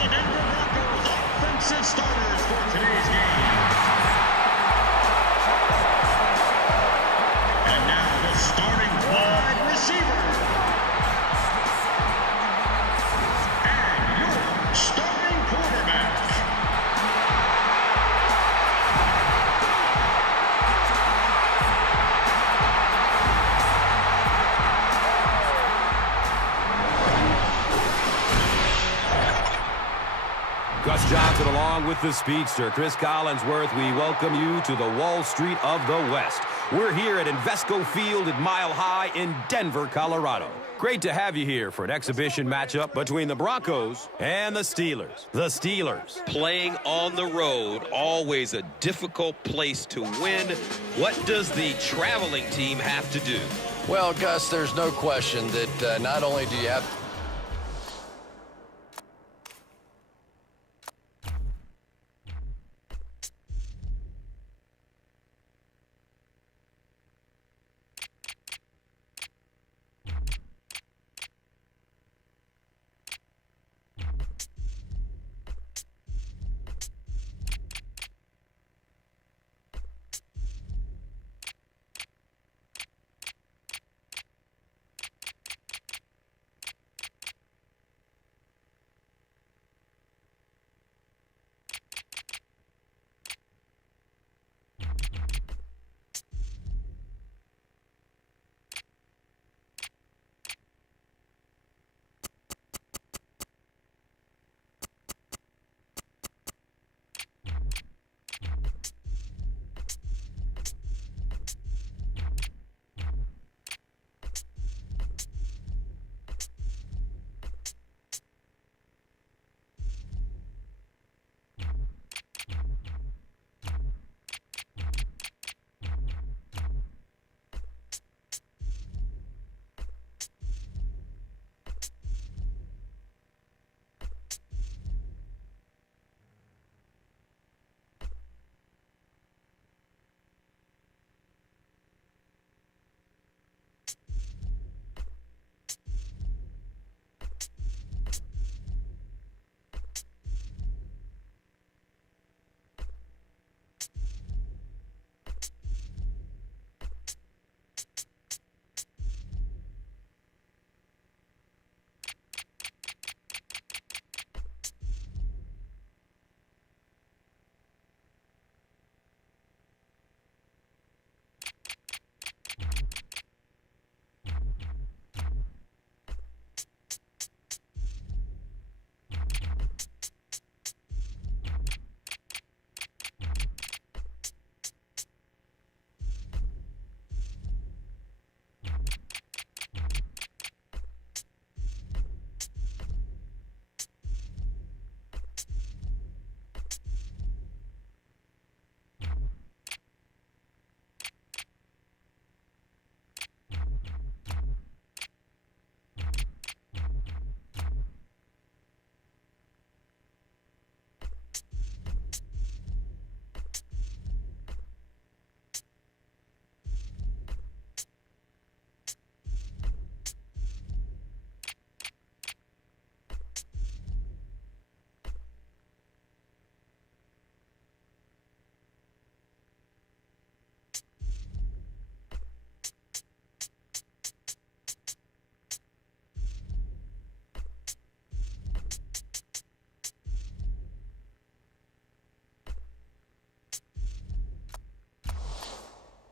the Denver Broncos offensive starters for today's game. And now the starting wide receiver. And your starting quarterback. Gus Johnson along with the speedster, Chris Collinsworth. We welcome you to the Wall Street of the West. We're here at Invesco Field at Mile High in Denver, Colorado. Great to have you here for an exhibition matchup between the Broncos and the Steelers. The Steelers. Playing on the road, always a difficult place to win. What does the traveling team have to do? Well, Gus, there's no question that not only do you have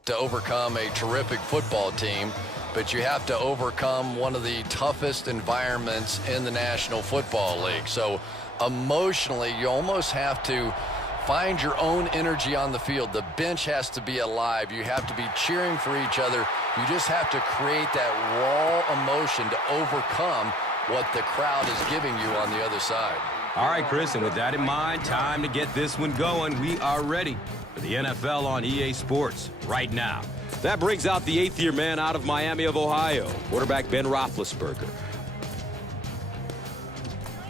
to overcome a terrific football team, but you have to overcome one of the toughest environments in the National Football League. So emotionally, you almost have to find your own energy on the field. The bench has to be alive. You have to be cheering for each other. You just have to create that raw emotion to overcome what the crowd is giving you on the other side. All right, Chris, and with that in mind, time to get this one going. We are ready for the NFL on EA Sports right now. That brings out the eighth-year man out of Miami of Ohio, quarterback Ben Roethlisberger.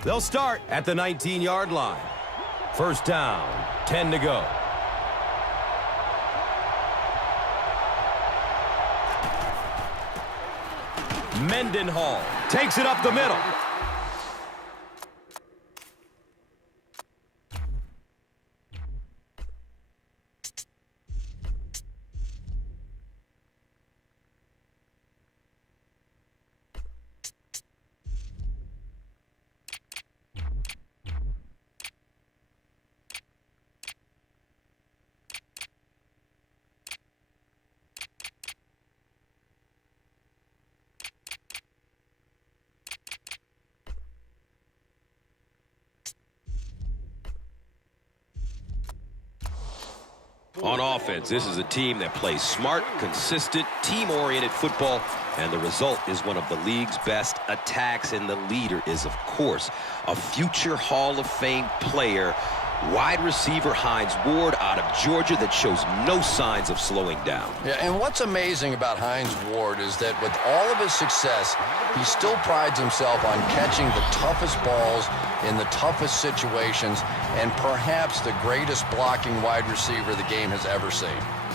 They'll start at the 19-yard line. First down, 10 to go. Mendenhall takes it up the middle. On offense, this is a team that plays smart, consistent, team-oriented football, and the result is one of the league's best attacks, and the leader is, of course, a future Hall of Fame player, wide receiver Hines Ward out of Georgia, that shows no signs of slowing down. Yeah, and what's amazing about Hines Ward is that with all of his success, he still prides himself on catching the toughest balls in the toughest situations, and perhaps the greatest blocking wide receiver the game has ever seen.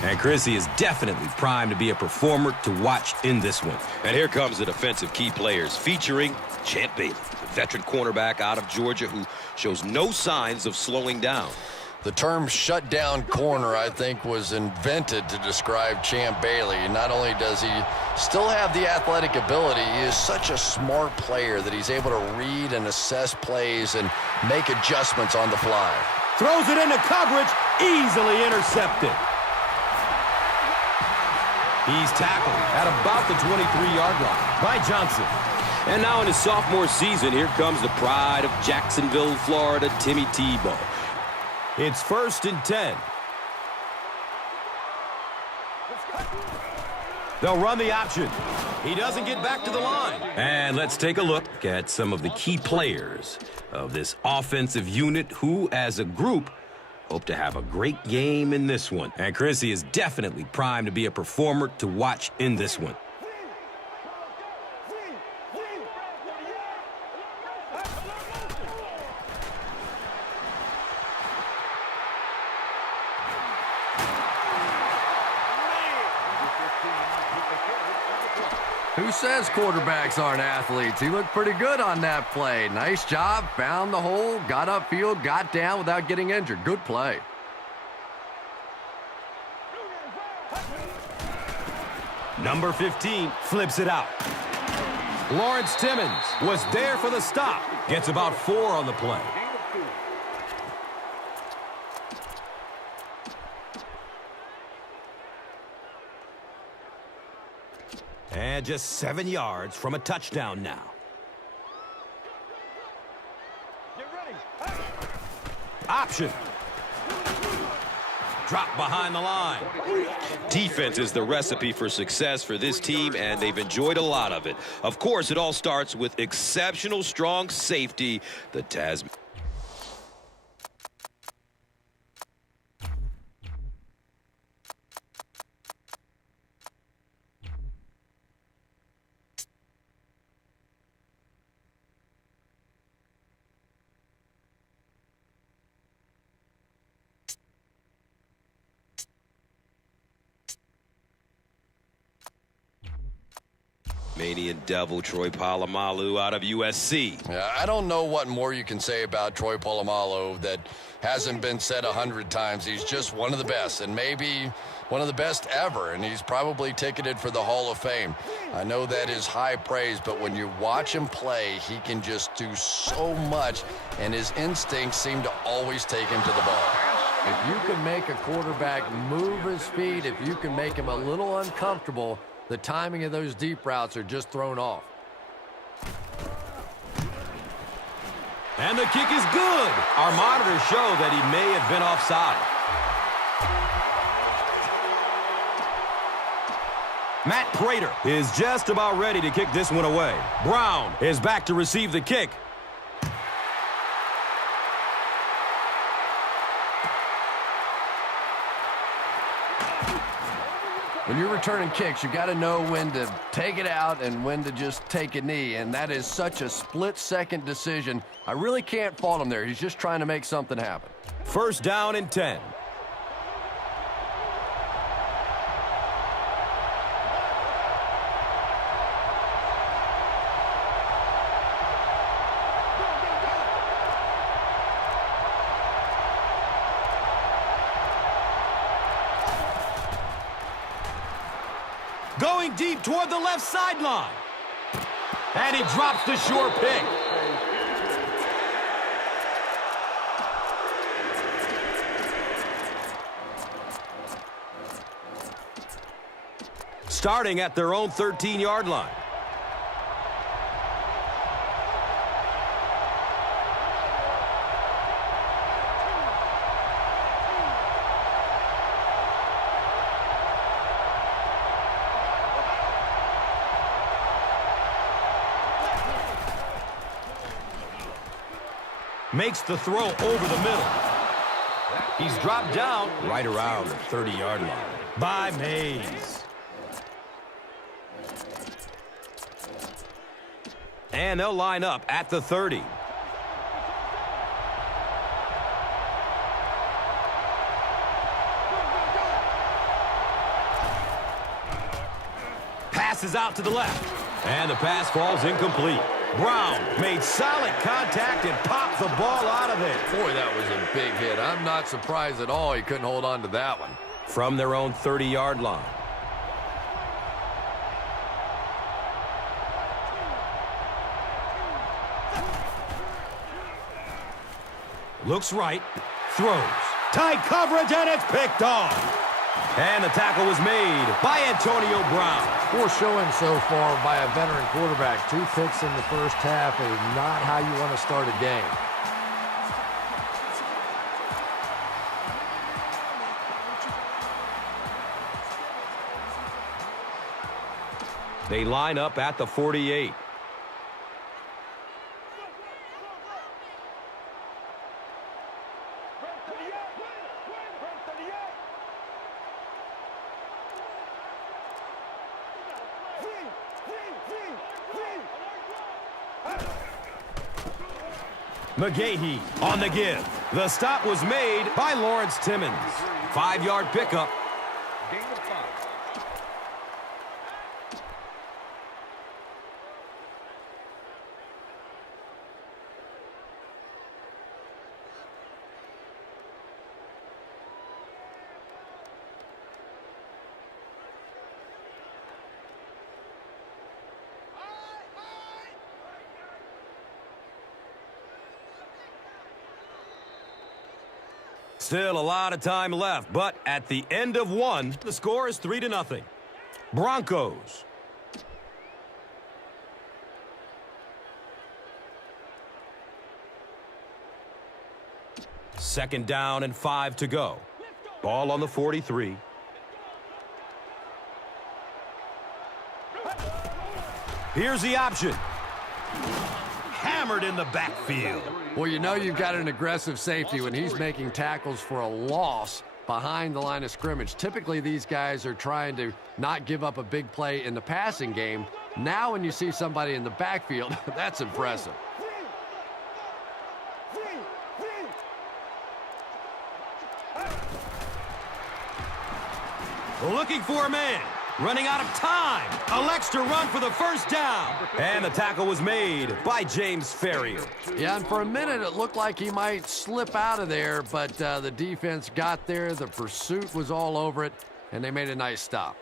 And Chrissy is definitely primed to be a performer to watch in this one. And here comes the defensive key players, featuring Champ Bailey, the veteran cornerback out of Georgia who shows no signs of slowing down. The term shutdown corner, I think, was invented to describe Champ Bailey. And not only does he still have the athletic ability, he is such a smart player that he's able to read and assess plays and make adjustments on the fly. Throws it into coverage, easily intercepted. He's tackled at about the 23-yard line by Johnson. And now in his sophomore season, here comes the pride of Jacksonville, Florida, Timmy Tebow. It's 1st and 10. They'll run the option. He doesn't get back to the line. And let's take a look at some of the key players of this offensive unit who, as a group, hope to have a great game in this one. And Chrissy is definitely primed to be a performer to watch in this one. Who says quarterbacks aren't athletes? He looked pretty good on that play. Nice job, found the hole, got upfield, got down without getting injured. Good play. Number 15 flips it out. Lawrence Timmons was there for the stop. Gets about 4 on the play. And just 7 yards from a touchdown now. Option. Drop behind the line. Defense is the recipe for success for this team, and they've enjoyed a lot of it. Of course, it all starts with exceptional strong safety, the Tasman. Tasmanian Devil Troy Polamalu out of USC. Yeah, I don't know what more you can say about Troy Polamalu that hasn't been said 100 times. He's just one of the best, and maybe one of the best ever, and he's probably ticketed for the Hall of Fame. I know that is high praise, but when you watch him play, he can just do so much, and his instincts seem to always take him to the ball. If you can make a quarterback move his feet, if you can make him a little uncomfortable, the timing of those deep routes are just thrown off. And the kick is good. Our monitors show that he may have been offside. Matt Prater is just about ready to kick this one away. Brown is back to receive the kick. When you're returning kicks, you got to know when to take it out and when to just take a knee, and that is such a split-second decision. I really can't fault him there. He's just trying to make something happen. 1st down and 10. Going deep toward the left sideline. And he drops the short pick. Starting at their own 13-yard line. Makes the throw over the middle. He's dropped down right around the 30-yard line by Mays. And they'll line up at the 30. Passes out to the left. And the pass falls incomplete. Brown made solid contact and popped the ball out of it. Boy, that was a big hit. I'm not surprised at all he couldn't hold on to that one. From their own 30-yard line. Looks right, throws. Tight coverage, and it's picked off. And the tackle was made by Antonio Brown. Poor showing so far by a veteran quarterback. 2 picks in the first half is not how you want to start a game. They line up at the 48. McGahee on the give. The stop was made by Lawrence Timmons. 5-yard pickup. Still a lot of time left, but at the end of one, the score is 3-0. Broncos. Second down and 5 to go. Ball on the 43. Here's the option. Hammered in the backfield. Well, you know you've got an aggressive safety when he's making tackles for a loss behind the line of scrimmage. Typically, these guys are trying to not give up a big play in the passing game. Now, when you see somebody in the backfield, that's impressive. Looking for a man. Running out of time. Elects to run for the first down. And the tackle was made by James Ferrier. Yeah, and for a minute it looked like he might slip out of there, but the defense got there. The pursuit was all over it, and they made a nice stop.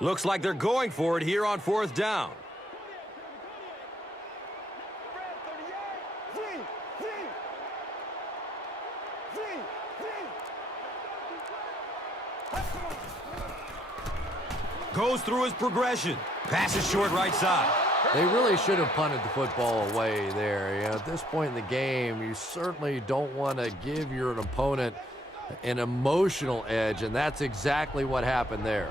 Looks like they're going for it here on 4th down. Goes through his progression. Passes short right side. They really should have punted the football away there. You know, at this point in the game, you certainly don't want to give your opponent an emotional edge, and that's exactly what happened there.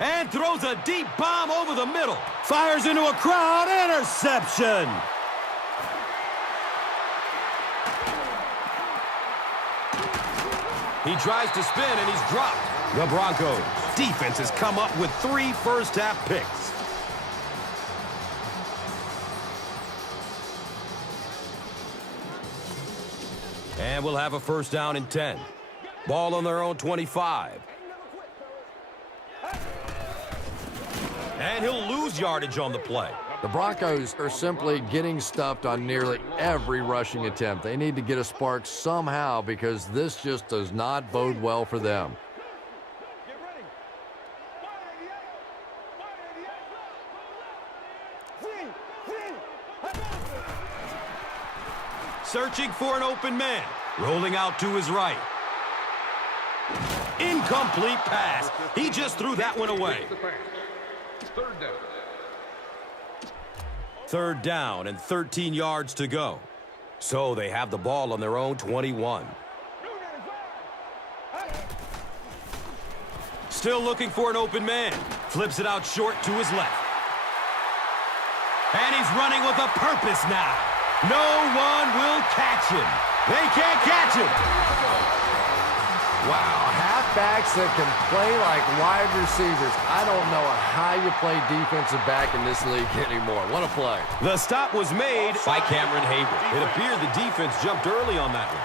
And throws a deep bomb over the middle. Fires into a crowd. Interception. He tries to spin, and he's dropped. The Broncos defense has come up with 3 first-half picks. And we'll have a first down and 10. Ball on their own 25. And he'll lose yardage on the play. The Broncos are simply getting stuffed on nearly every rushing attempt. They need to get a spark somehow because this just does not bode well for them. Searching for an open man. Rolling out to his right. Incomplete pass. He just threw that one away. Third down and 13 yards to go. So they have the ball on their own 21. Still looking for an open man. Flips it out short to his left. And he's running with a purpose now. No one will catch him. They can't catch him. Wow, halfbacks that can play like wide receivers. I don't know how you play defensive back in this league anymore. What a play. The stop was made by Cameron Hayward. It appeared the defense jumped early on that one.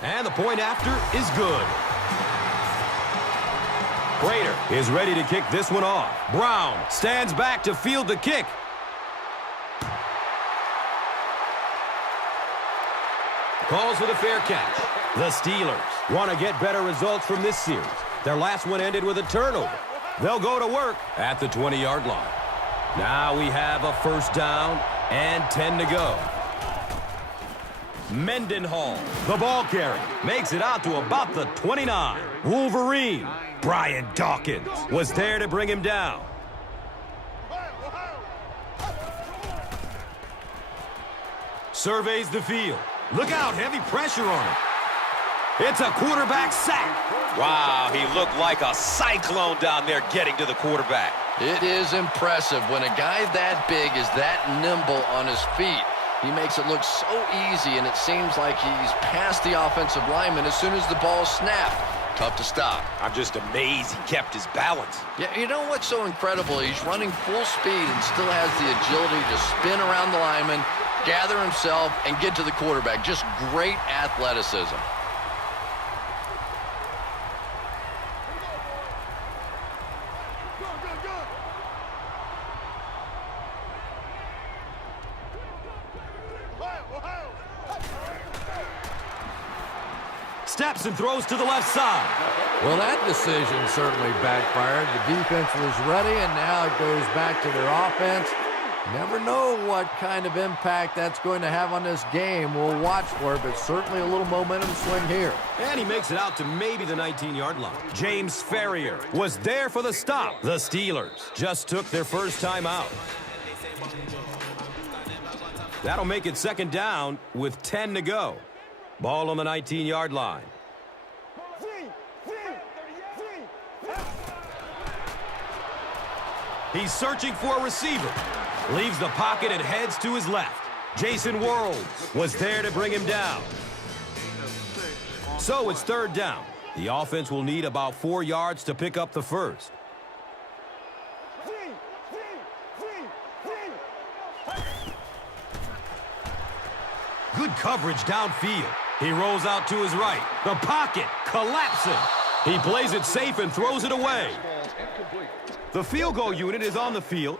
And the point after is good. Prater is ready to kick this one off. Brown stands back to field the kick. Calls for the fair catch. The Steelers want to get better results from this series. Their last one ended with a turnover. They'll go to work at the 20-yard line. Now we have a first down and 10 to go. Mendenhall, the ball carrier, makes it out to about the 29. Wolverine, Brian Dawkins, was there to bring him down. Surveys the field. Look out, heavy pressure on him. It's a quarterback sack. Wow, he looked like a cyclone down there getting to the quarterback. It is impressive when a guy that big is that nimble on his feet. He makes it look so easy, and it seems like he's past the offensive lineman as soon as the ball snapped. Tough to stop. I'm just amazed he kept his balance. Yeah, you know what's so incredible? He's running full speed and still has the agility to spin around the lineman, gather himself, and get to the quarterback. Just great athleticism. Steps and throws to the left side. Well, that decision certainly backfired. The defense was ready, and now it goes back to their offense. Never know what kind of impact that's going to have on this game. We'll watch for it, but certainly a little momentum swing here. And he makes it out to maybe the 19-yard line. James Ferrier was there for the stop. The Steelers just took their first time out. That'll make it second down with 10 to go. Ball on the 19-yard line. He's searching for a receiver. Leaves the pocket and heads to his left. Jason World was there to bring him down. So it's third down. The offense will need about 4 yards to pick up the first. Good coverage downfield. He rolls out to his right. The pocket collapsing. He plays it safe and throws it away. The field goal unit is on the field.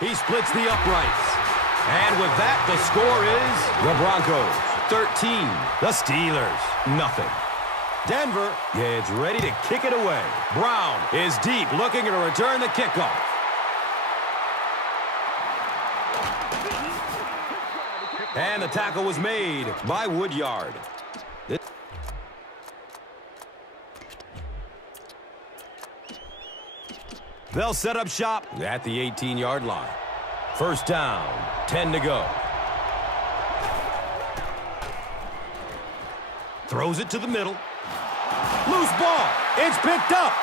He splits the uprights. And with that, the score is the Broncos 13, the Steelers nothing. Denver gets ready to kick it away. Brown is deep, looking to return the kickoff. And the tackle was made by Woodyard. They'll set up shop at the 18-yard line. First down, 10 to go. Throws it to the middle. Loose ball. It's picked up.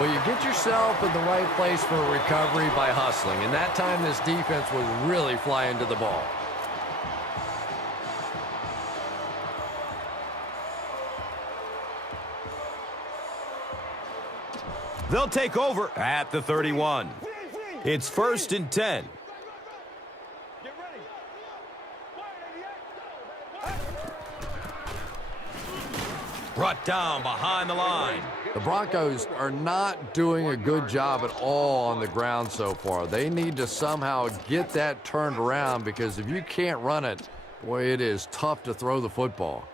Well, you get yourself in the right place for a recovery by hustling, and that time this defense was really flying to the ball. They'll take over at the 31. It's first and 10. Brought down behind the line. The Broncos are not doing a good job at all on the ground so far. They need to somehow get that turned around, because if you can't run it, boy, it is tough to throw the football.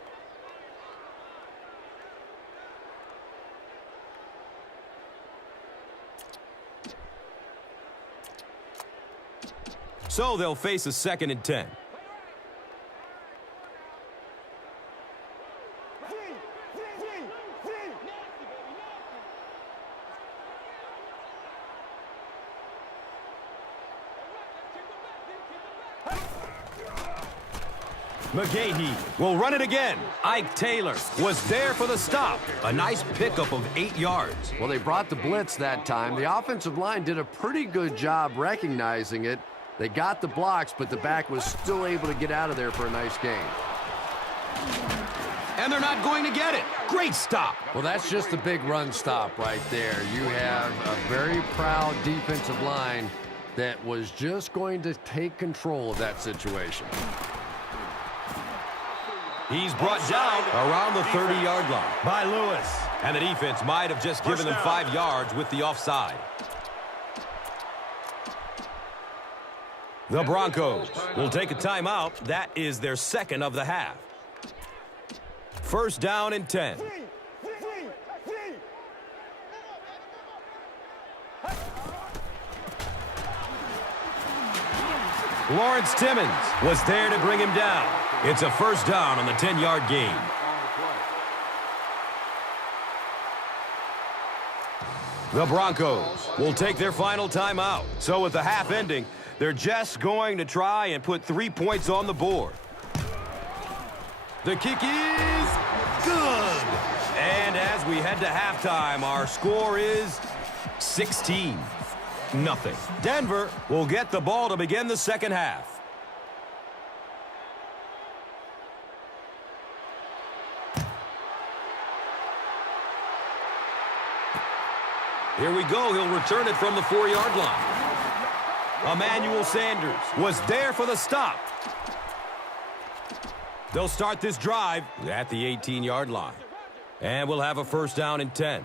So they'll face a second and 10. McGahee will run it again. Ike Taylor was there for the stop. A nice pickup of 8 yards. Well, they brought the blitz that time. The offensive line did a pretty good job recognizing it. They got the blocks, but the back was still able to get out of there for a nice gain. And they're not going to get it. Great stop. Well, that's just a big run stop right there. You have a very proud defensive line that was just going to take control of that situation. He's brought down around the 30-yard line by Lewis. And the defense might have just given them 5 yards with the offside. The Broncos will take a timeout. That is their second of the half. First down and 10. Lawrence Timmons was there to bring him down. It's a first down on the 10-yard gain. The Broncos will take their final timeout. So with the half ending, they're just going to try and put 3 points on the board. The kick is good. And as we head to halftime, our score is 16-0. Denver will get the ball to begin the second half. Here we go. He'll return it from the 4-yard line. Emmanuel Sanders was there for the stop. They'll start this drive at the 18-yard line. And we'll have a first down and 10.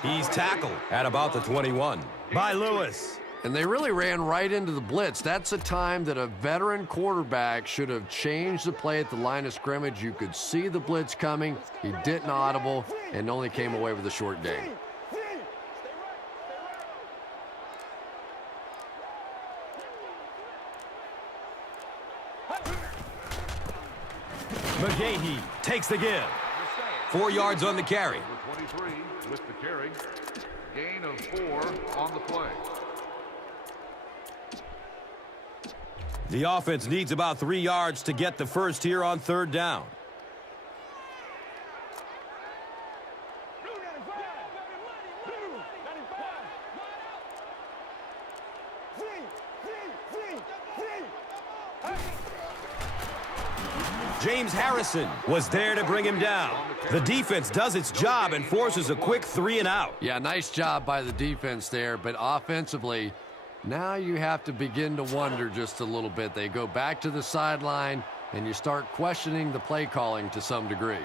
He's tackled at about the 21 by Lewis. And they really ran right into the blitz. That's a time that a veteran quarterback should have changed the play at the line of scrimmage. You could see the blitz coming. He didn't audible and only came away with a short gain. McGahee takes the give. 4 yards on the carry. 23 with the carry. Gain of 4 on the play. The offense needs about 3 yards to get the first here on third down. James Harrison was there to bring him down. The defense does its job and forces a quick 3 and out. Yeah, nice job by the defense there, but offensively, now you have to begin to wonder just a little bit. They go back to the sideline, and you start questioning the play calling to some degree.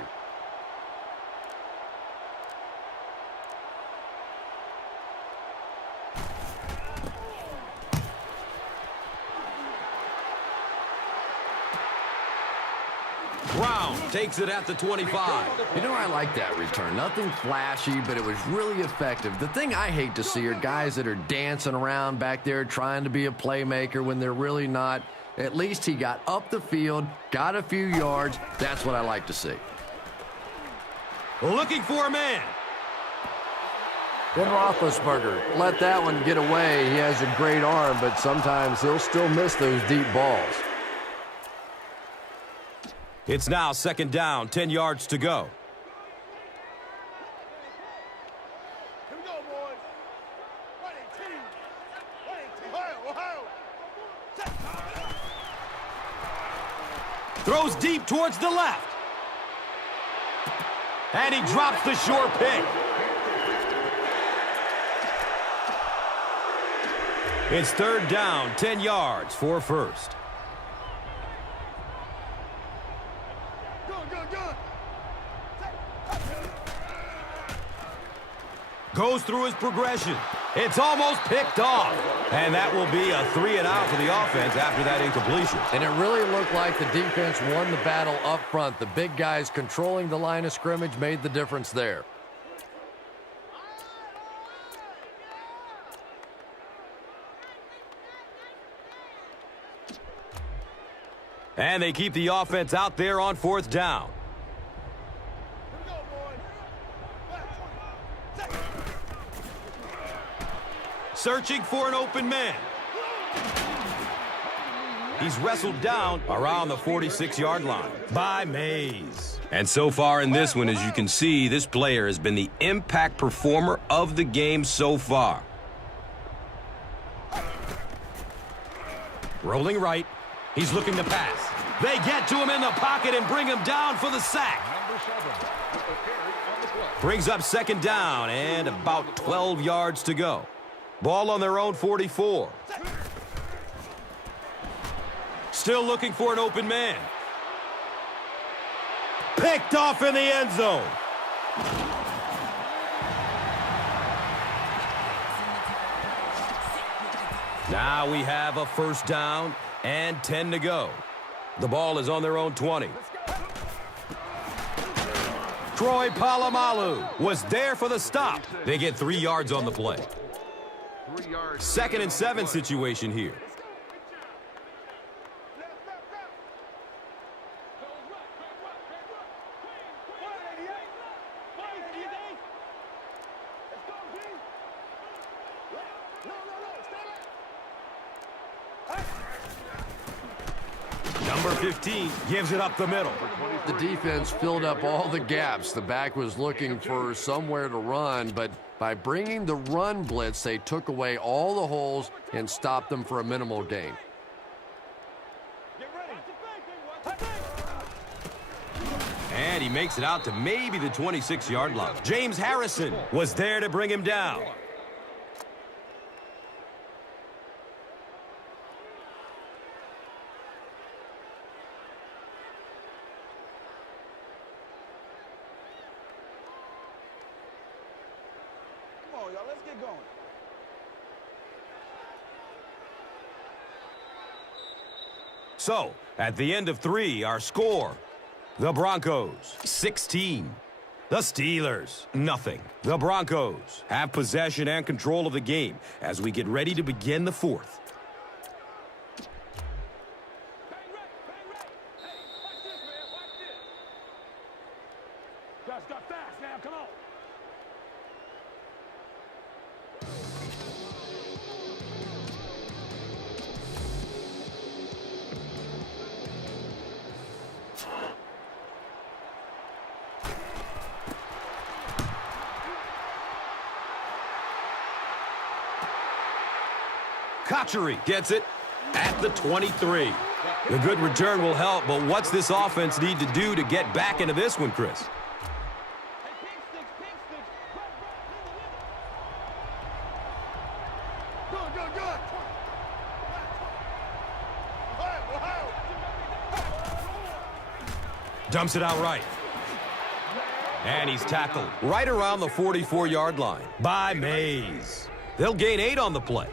Brown takes it at the 25. You know, I like that return. Nothing flashy, but it was really effective. The thing I hate to see are guys that are dancing around back there trying to be a playmaker when they're really not. At least he got up the field, got a few yards. That's what I like to see. Looking for a man. Ben Roethlisberger let that one get away. He has a great arm, but sometimes he'll still miss those deep balls. It's now second down, 10 yards to go. Here we go, boys. 1-18. Throws deep towards the left. And he drops the short pick. It's third down, 10 yards for first. Goes through his progression. It's almost picked off. And that will be a 3 and out for the offense after that incompletion. And it really looked like the defense won the battle up front. The big guys controlling the line of scrimmage made the difference there. And they keep the offense out there on fourth down. Searching for an open man. He's wrestled down around the 46-yard line by Mays. And so far in this one, as you can see, this player has been the impact performer of the game so far. Rolling right. He's looking to pass. They get to him in the pocket and bring him down for the sack. Brings up second down and about 12 yards to go. Ball on their own 44. Still looking for an open man. Picked off in the end zone. Now we have a first down and 10 to go. The ball is on their own 20. Troy Polamalu was there for the stop. They get 3 yards on the play. 3 yards. 2nd and 7 situation here. Number 15 gives it up the middle. The defense filled up all the gaps. The back was looking for somewhere to run, but by bringing the run blitz, they took away all the holes and stopped them for a minimal gain. And he makes it out to maybe the 26-yard line. James Harrison was there to bring him down. Come on, y'all. Let's get going. So, at the end of 3, our score: the Broncos, 16. The Steelers, nothing. The Broncos have possession and control of the game as we get ready to begin the 4th. Guys, got fast now. Come on. Kotchery gets it at the 23. The good return will help, but what's this offense need to do to get back into this one, Chris? Good, good, good. Dumps it out right. And he's tackled right around the 44-yard line by Mays. They'll gain 8 on the play.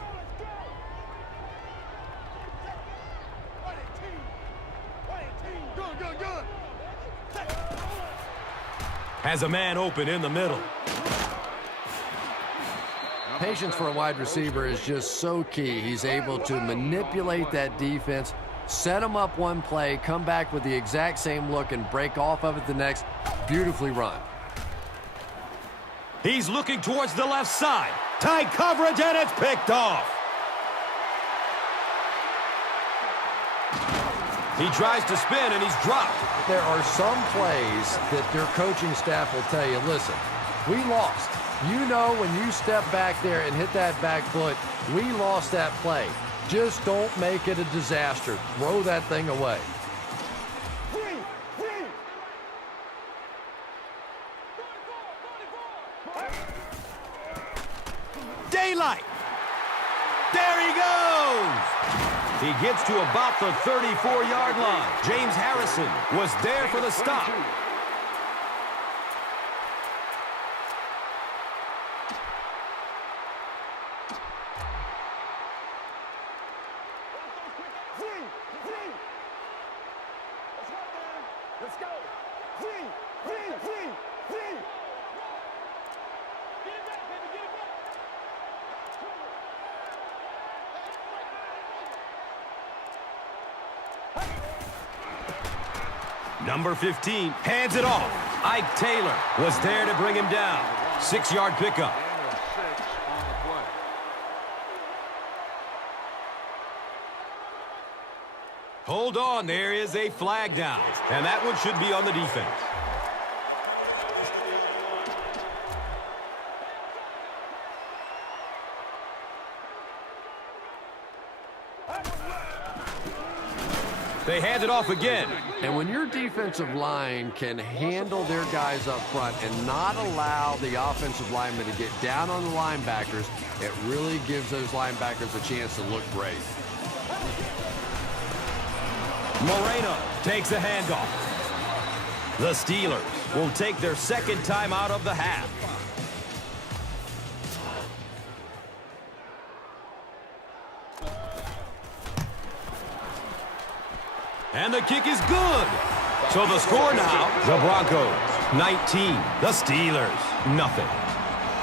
Good, good, good. Has a man open in the middle. Patience for a wide receiver is just so key. He's able to manipulate that defense, set them up one play, come back with the exact same look, and break off of it the next. Beautifully run. He's looking towards the left side. Tight coverage, and it's picked off. He tries to spin, and he's dropped. There are some plays that their coaching staff will tell you, listen, we lost. You know when you step back there and hit that back foot, we lost that play. Just don't make it a disaster. Throw that thing away. Daylight. There he goes. He gets to about the 34-yard line. James Harrison was there for the stop. Let's go. Get it back, baby, get it back. Number 15 hands it off. Ike Taylor was there to bring him down. 6-yard pickup. And a 6 on the play. Hold on, there is a flag down. And that one should be on the defense. They hand it off again. And when your defensive line can handle their guys up front and not allow the offensive linemen to get down on the linebackers, it really gives those linebackers a chance to look great. Moreno takes a handoff. The Steelers will take their second time out of the half. And the kick is good. So the score now, the Broncos 19, the Steelers nothing.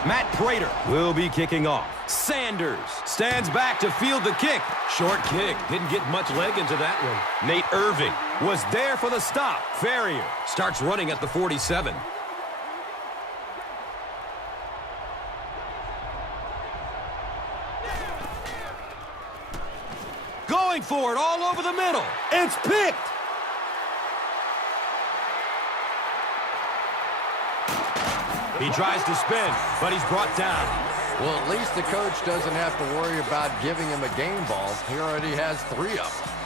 Matt Prater will be kicking off. Sanders stands back to field the kick. Short kick. Didn't get much leg into that one. Nate Irving was there for the stop. Ferrier starts running at the 47. Going for it all over the middle. It's picked. He tries to spin, but he's brought down. Well, at least the coach doesn't have to worry about giving him a game ball. He already has 3 of them.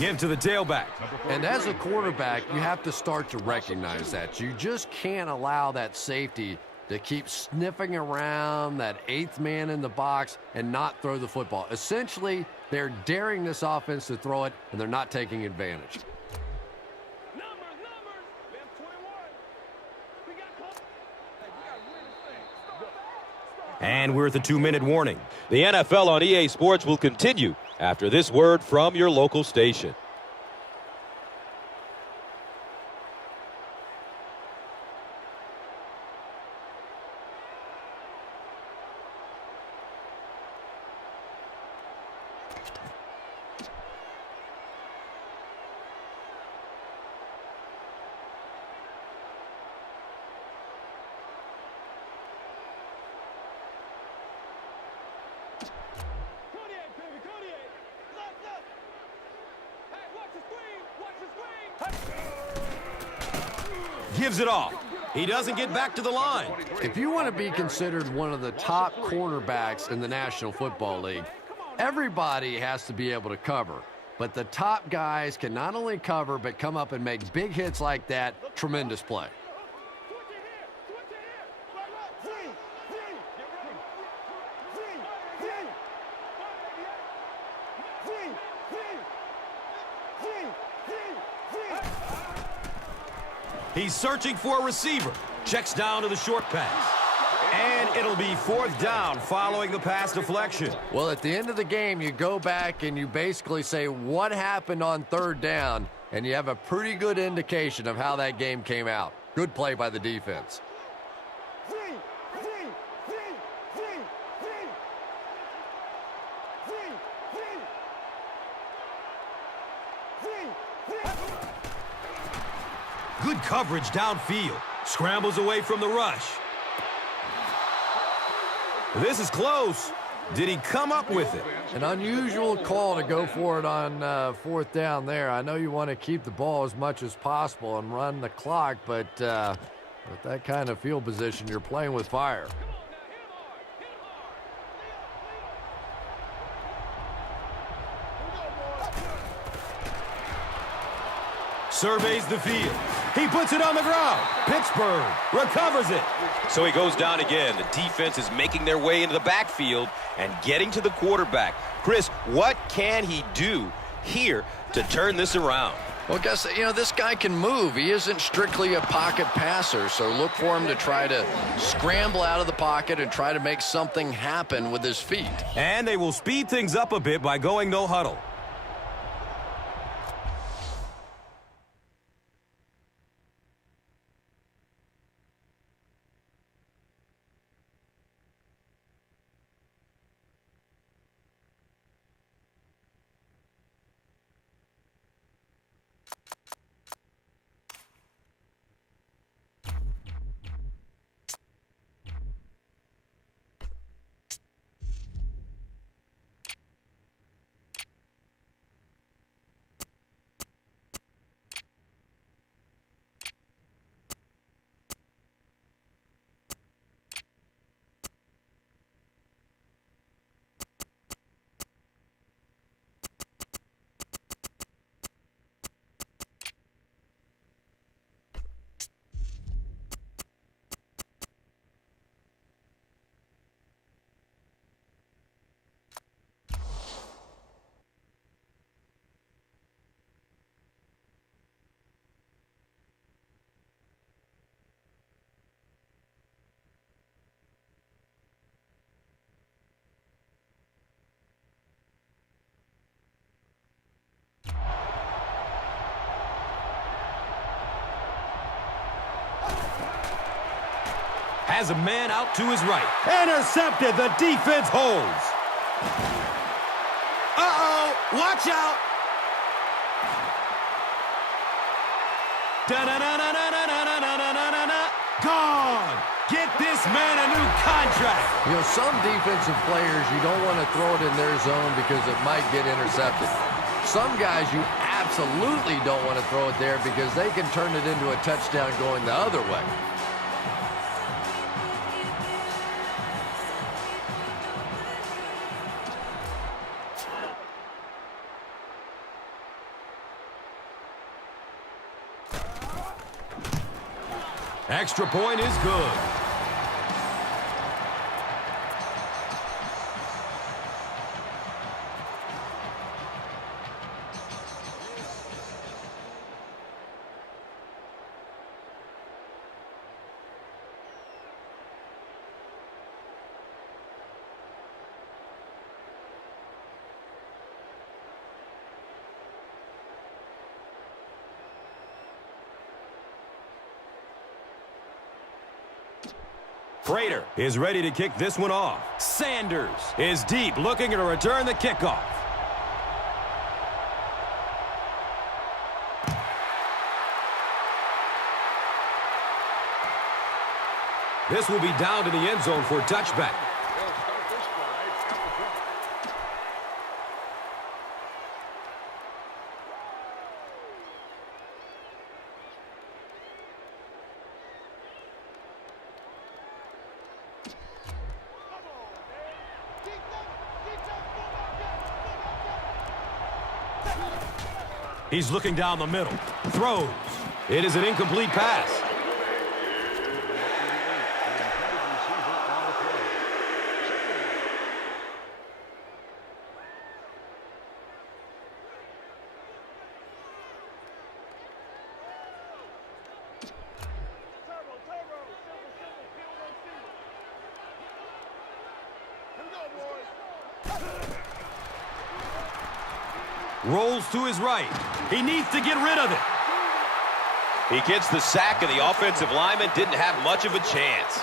Give to the tailback. And as a quarterback, you have to start to recognize that. You just can't allow that safety to keep sniffing around that 8th man in the box and not throw the football. Essentially, they're daring this offense to throw it, and they're not taking advantage. And we're at the 2-minute warning. The NFL on EA Sports will continue after this word from your local station. Gives it off. He doesn't get back to the line. If you want to be considered one of the top cornerbacks in the National Football League, everybody has to be able to cover. But the top guys can not only cover, but come up and make big hits like that. Tremendous play. He's searching for a receiver. Checks down to the short pass. And it'll be 4th down following the pass deflection. Well, at the end of the game, you go back and you basically say what happened on 3rd down, and you have a pretty good indication of how that game came out. Good play by the defense. Good coverage downfield. Scrambles away from the rush. This is close. Did he come up with it? An unusual call to go for it on 4th down there. I know you want to keep the ball as much as possible and run the clock, but with that kind of field position, you're playing with fire. Surveys the field. He puts it on the ground. Pittsburgh recovers it. So he goes down again. The defense is making their way into the backfield and getting to the quarterback. Chris, what can he do here to turn this around? Well, guess, this guy can move. He isn't strictly a pocket passer, so look for him to try to scramble out of the pocket and try to make something happen with his feet. And they will speed things up a bit by going no huddle. Has a man out to his right. Intercepted. The defense holds. Uh-oh. Watch out. Da-da-da-da-da-da-da-da-da-da-da. Gone. Get this man a new contract. Some defensive players, you don't want to throw it in their zone because it might get intercepted. Some guys, you absolutely don't want to throw it there because they can turn it into a touchdown going the other way. Extra point is good. Prater is ready to kick this one off. Sanders is deep, looking to return the kickoff. This will be down to the end zone for a touchback. He's looking down the middle. Throws. It is an incomplete pass. Rolls to his right. He needs to get rid of it. He gets the sack, and the offensive lineman didn't have much of a chance.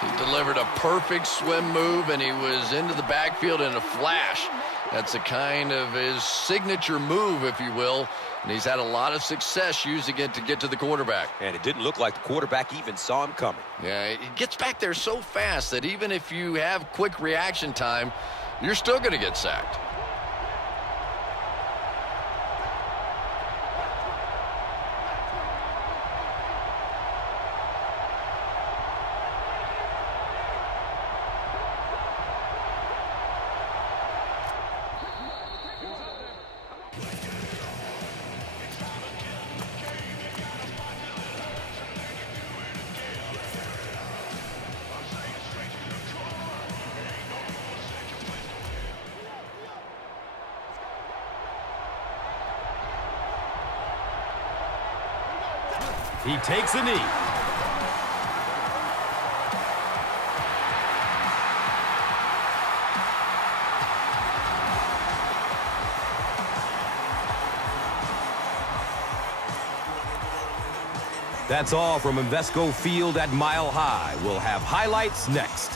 He delivered a perfect swim move, and he was into the backfield in a flash. That's a kind of his signature move, if you will, and he's had a lot of success using it to get to the quarterback. And it didn't look like the quarterback even saw him coming. Yeah, he gets back there so fast that even if you have quick reaction time, you're still going to get sacked. He takes a knee. That's all from Invesco Field at Mile High. We'll have highlights next.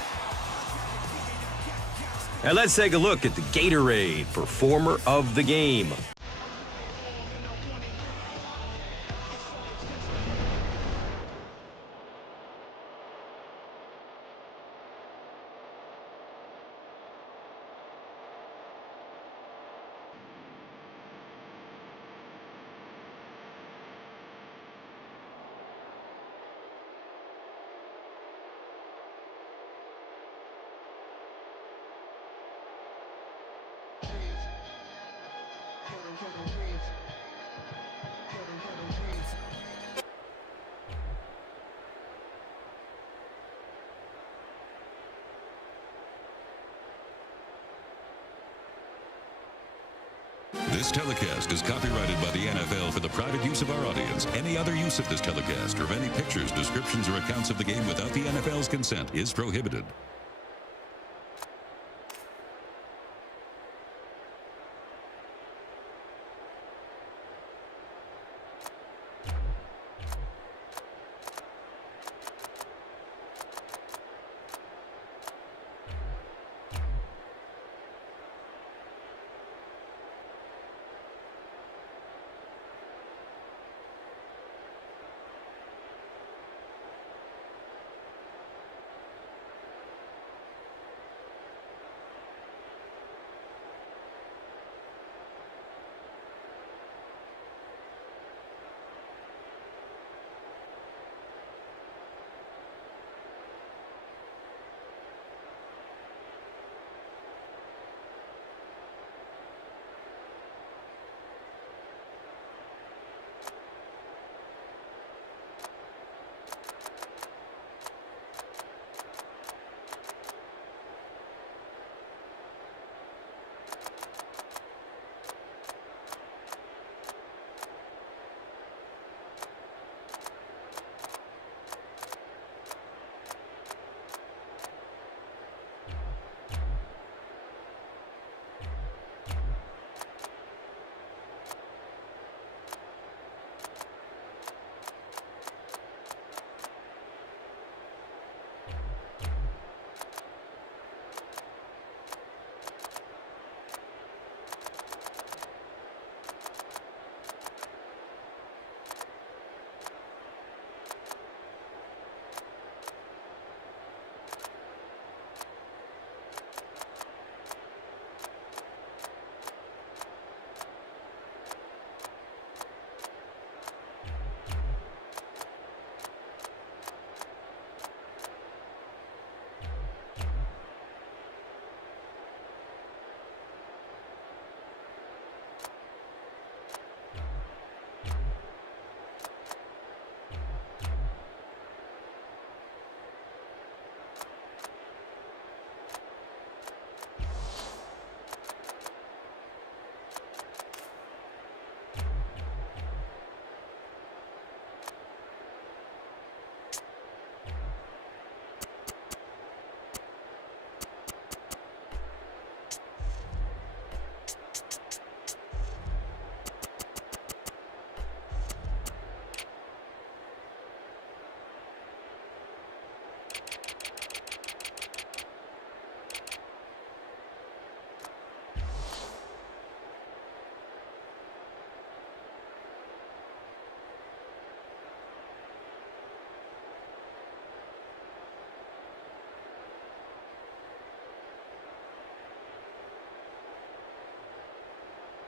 And let's take a look at the Gatorade Performer of the Game. This telecast is copyrighted by the NFL for the private use of our audience. Any other use of this telecast or of any pictures, descriptions, or accounts of the game without the NFL's consent is prohibited.